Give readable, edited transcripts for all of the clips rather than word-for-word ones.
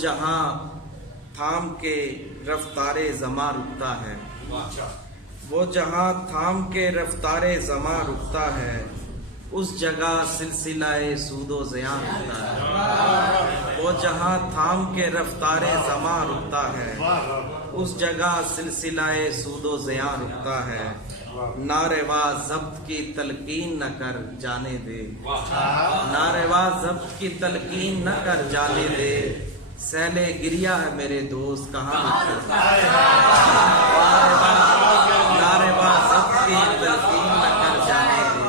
جہاں تھام کے رفتار زماں رکتا ہے، وہ جہاں تھام کے رفتار زماں رکتا ہے، اس جگہ سلسلہ سود و زیاں رکتا ہے۔ وہ جہاں تھام کے رفتار زماں رکتا ہے، اس جگہ سلسلہ سود و زیاں رکتا ہے۔ ناروا ضبط کی تلقین نہ کر جانے دے، ناروا ضبط کی تلقین نہ کر جانے دے، سیل گریہ ہے میرے دوست کہاں رکتا ہے۔ ناروا ضبط کی تلقین نہ کر جانے دے،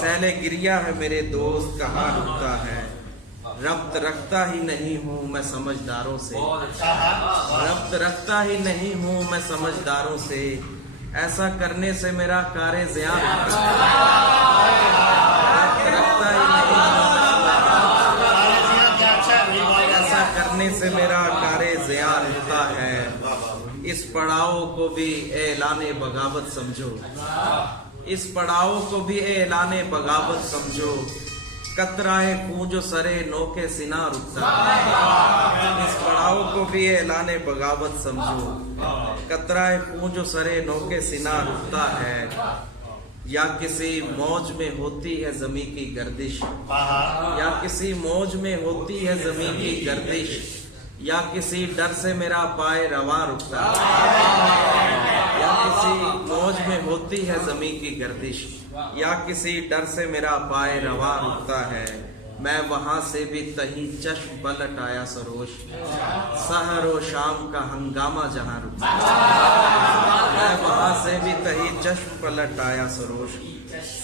سیل گریہ ہے میرے دوست کہاں رکتا ہے۔ ربط رکھتا ہی نہیں ہوں میں سمجھداروں سے، ربط رکھتا ہی نہیں ہوں میں سمجھداروں سے، ایسا کرنے سے میرا کار زیاں رکتا ہے۔ ربط رکھتا ہی نہیں ہوں، ایسا کرنے سے میرا کار زیاں رکتا ہے۔ اس پڑاؤ کو بھی اعلان بغاوت سمجھو، اس پڑاؤ کو بھی اعلان بغاوت سمجھو، قطرہ خون جو سرے نو کے سنا رکتا ہے۔ اس پڑاؤ کو بھی اعلان بغاوت سمجھو، قطرہ خون جو سرے نو کے سنا رکتا ہے۔ یا کسی موج میں ہوتی ہے زمین کی گردش، یا کسی موج میں ہوتی ہے زمین کی گردش، یا کسی ڈر سے میرا پائے رواں رکتا ہے۔ یا کسی موج میں ہوتی ہے زمین کی گردش، یا کسی ڈر سے میرا پائے رواں رکتا ہے۔ میں وہاں سے بھی تہی چشم پلٹ آیا سروش، سحر و شام کا ہنگامہ جہاں رکتا ہے۔ میں وہاں سے بھی تہی چشم پلٹ آیا سروش،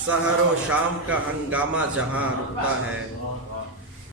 سحر و شام کا ہنگامہ جہاں رکتا ہے۔